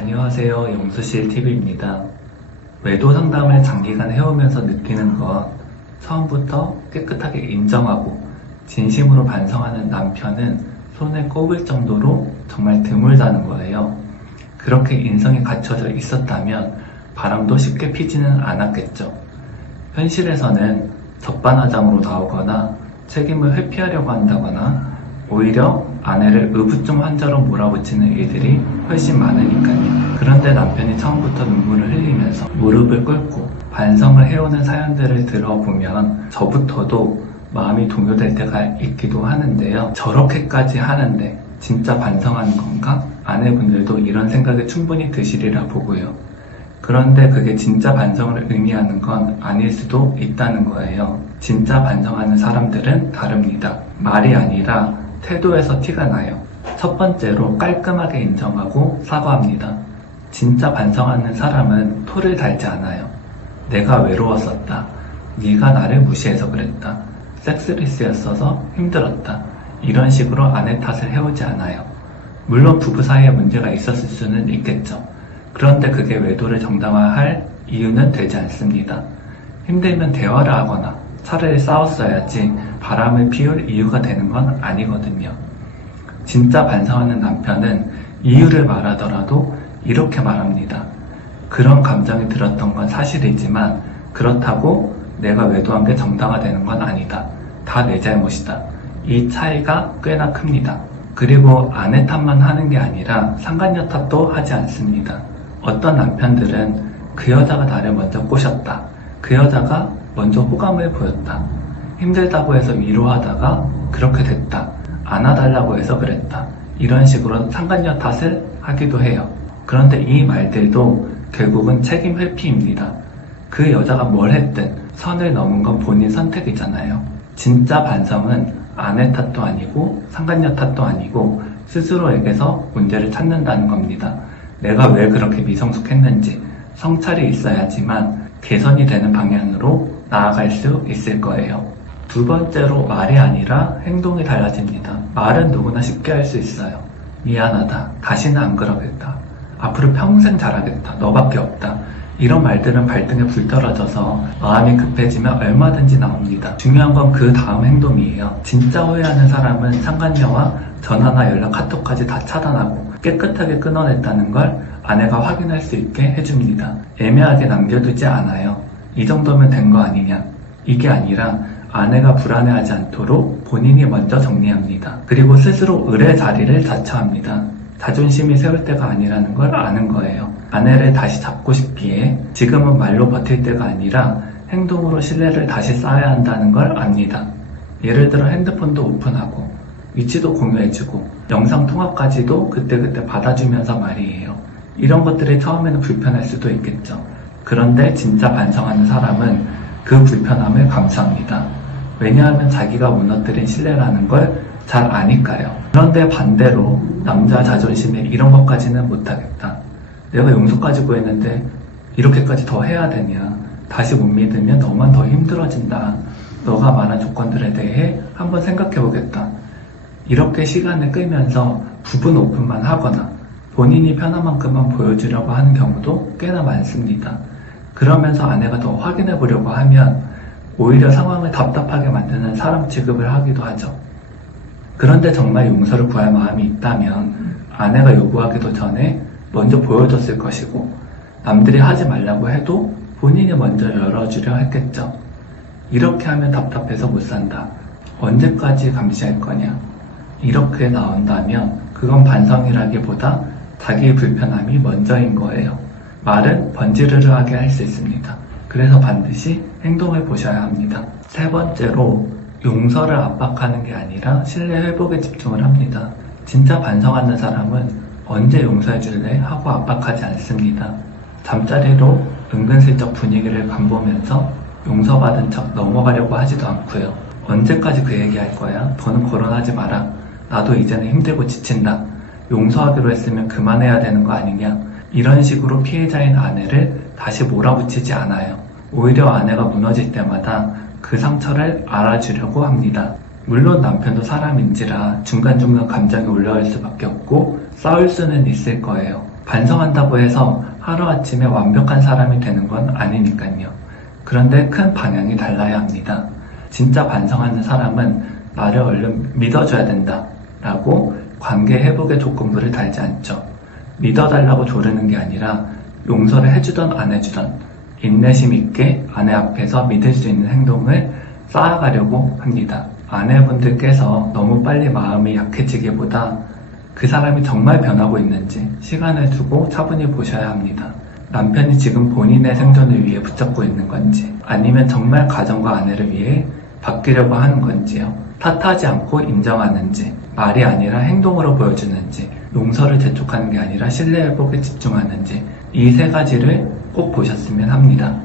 안녕하세요. 영수실TV입니다. 외도 상담을 장기간 해오면서 느끼는 건 처음부터 깨끗하게 인정하고 진심으로 반성하는 남편은 손에 꼽을 정도로 정말 드물다는 거예요. 그렇게 인성이 갖춰져 있었다면 바람도 쉽게 피지는 않았겠죠. 현실에서는 적반하장으로 나오거나 책임을 회피하려고 한다거나 오히려 아내를 의부증 환자로 몰아붙이는 일들이 훨씬 많으니까요. 그런데 남편이 처음부터 눈물을 흘리면서 무릎을 꿇고 반성을 해오는 사연들을 들어보면 저부터도 마음이 동요될 때가 있기도 하는데요. 저렇게까지 하는데 진짜 반성하는 건가? 아내분들도 이런 생각이 충분히 드시리라 보고요. 그런데 그게 진짜 반성을 의미하는 건 아닐 수도 있다는 거예요. 진짜 반성하는 사람들은 다릅니다. 말이 아니라 태도에서 티가 나요. 첫 번째로 깔끔하게 인정하고 사과합니다. 진짜 반성하는 사람은 토를 달지 않아요. 내가 외로웠었다. 네가 나를 무시해서 그랬다. 섹스리스였어서 힘들었다. 이런 식으로 아내 탓을 해오지 않아요. 물론 부부 사이에 문제가 있었을 수는 있겠죠. 그런데 그게 외도를 정당화할 이유는 되지 않습니다. 힘들면 대화를 하거나 차라리 싸웠어야지 바람을 피울 이유가 되는 건 아니거든요. 진짜 반성하는 남편은 이유를 말하더라도 이렇게 말합니다. 그런 감정이 들었던 건 사실이지만 그렇다고 내가 외도한 게 정당화되는 건 아니다. 다 내 잘못이다. 이 차이가 꽤나 큽니다. 그리고 아내 탓만 하는 게 아니라 상간녀 탓도 하지 않습니다. 어떤 남편들은 그 여자가 나를 먼저 꼬셨다. 그 여자가 먼저 호감을 보였다. 힘들다고 해서 위로하다가 그렇게 됐다. 안아달라고 해서 그랬다. 이런 식으로 상간녀 탓을 하기도 해요. 그런데 이 말들도 결국은 책임 회피입니다. 그 여자가 뭘 했든 선을 넘은 건 본인 선택이잖아요. 진짜 반성은 아내 탓도 아니고 상간녀 탓도 아니고 스스로에게서 문제를 찾는다는 겁니다. 내가 왜 그렇게 미성숙했는지 성찰이 있어야지만 개선이 되는 방향으로 나아갈 수 있을 거예요. 두 번째로 말이 아니라 행동이 달라집니다. 말은 누구나 쉽게 할 수 있어요. 미안하다. 다시는 안 그러겠다. 앞으로 평생 잘하겠다. 너밖에 없다. 이런 말들은 발등에 불 떨어져서 마음이 급해지면 얼마든지 나옵니다. 중요한 건 그 다음 행동이에요. 진짜 후회하는 사람은 상간녀와 전화나 연락, 카톡까지 다 차단하고 깨끗하게 끊어냈다는 걸 아내가 확인할 수 있게 해줍니다. 애매하게 남겨두지 않아요. 이 정도면 된 거 아니냐. 이게 아니라 아내가 불안해하지 않도록 본인이 먼저 정리합니다. 그리고 스스로 을의 자리를 자처합니다. 자존심이 세울 때가 아니라는 걸 아는 거예요. 아내를 다시 잡고 싶기에 지금은 말로 버틸 때가 아니라 행동으로 신뢰를 다시 쌓아야 한다는 걸 압니다. 예를 들어 핸드폰도 오픈하고 위치도 공유해주고 영상 통화까지도 그때그때 받아주면서 말이에요. 이런 것들이 처음에는 불편할 수도 있겠죠. 그런데 진짜 반성하는 사람은 그 불편함을 감수합니다. 왜냐하면 자기가 무너뜨린 신뢰라는 걸 잘 아니까요. 그런데 반대로 남자 자존심에 이런 것까지는 못하겠다. 내가 용서까지 구했는데 이렇게까지 더 해야 되냐. 다시 못 믿으면 너만 더 힘들어진다. 너가 말한 조건들에 대해 한번 생각해보겠다. 이렇게 시간을 끌면서 부분 오픈만 하거나 본인이 편한 만큼만 보여주려고 하는 경우도 꽤나 많습니다. 그러면서 아내가 더 확인해 보려고 하면 오히려 상황을 답답하게 만드는 사람 취급을 하기도 하죠. 그런데 정말 용서를 구할 마음이 있다면 아내가 요구하기도 전에 먼저 보여줬을 것이고 남들이 하지 말라고 해도 본인이 먼저 열어주려 했겠죠. 이렇게 하면 답답해서 못 산다. 언제까지 감시할 거냐. 이렇게 나온다면 그건 반성이라기보다 자기의 불편함이 먼저인 거예요. 말은 번지르르하게 할 수 있습니다. 그래서 반드시 행동을 보셔야 합니다. 세 번째로 용서를 압박하는 게 아니라 신뢰 회복에 집중을 합니다. 진짜 반성하는 사람은 언제 용서해줄래 하고 압박하지 않습니다. 잠자리로 은근슬쩍 분위기를 간보면서 용서받은 척 넘어가려고 하지도 않고요. 언제까지 그 얘기할 거야? 더는 거론하지 마라. 나도 이제는 힘들고 지친다. 용서하기로 했으면 그만해야 되는 거 아니냐. 이런 식으로 피해자인 아내를 다시 몰아붙이지 않아요. 오히려 아내가 무너질 때마다 그 상처를 알아주려고 합니다. 물론 남편도 사람인지라 중간중간 감정이 올라올 수밖에 없고 싸울 수는 있을 거예요. 반성한다고 해서 하루아침에 완벽한 사람이 되는 건 아니니까요. 그런데 큰 방향이 달라야 합니다. 진짜 반성하는 사람은 나를 얼른 믿어줘야 된다 라고 관계 회복의 조건부를 달지 않죠. 믿어달라고 조르는 게 아니라 용서를 해주던 안 해주던 인내심 있게 아내 앞에서 믿을 수 있는 행동을 쌓아가려고 합니다. 아내분들께서 너무 빨리 마음이 약해지기보다 그 사람이 정말 변하고 있는지 시간을 두고 차분히 보셔야 합니다. 남편이 지금 본인의 생존을 위해 붙잡고 있는 건지 아니면 정말 가정과 아내를 위해 바뀌려고 하는 건지요. 탓하지 않고 인정하는지 말이 아니라 행동으로 보여주는지 용서를 재촉하는 게 아니라 신뢰 회복에 집중하는지 이 세 가지를 꼭 보셨으면 합니다.